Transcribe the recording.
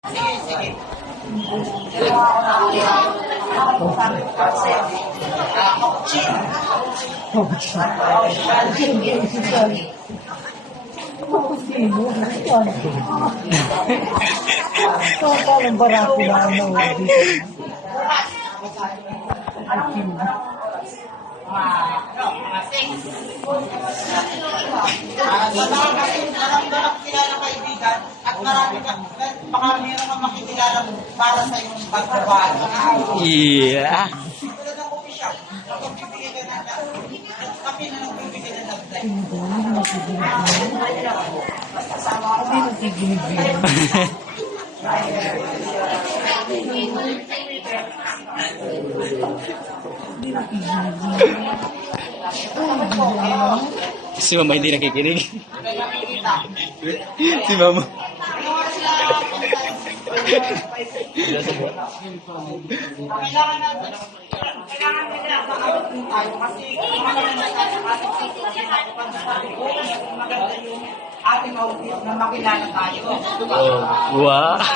Sige, sige. Parang barako na ano. Dalang kilala kaibigan at marami kang makikilala para sa iyong pagbabago. Yeah. Tulad ng opisyal, magbibigay ka na kami na nagbibigay na nagday. Si Mama hindi nakikinig. Si Mama. Kailangan nila makakapit tayo kasi maganda yung ating outfit na makilala tayo. Wow.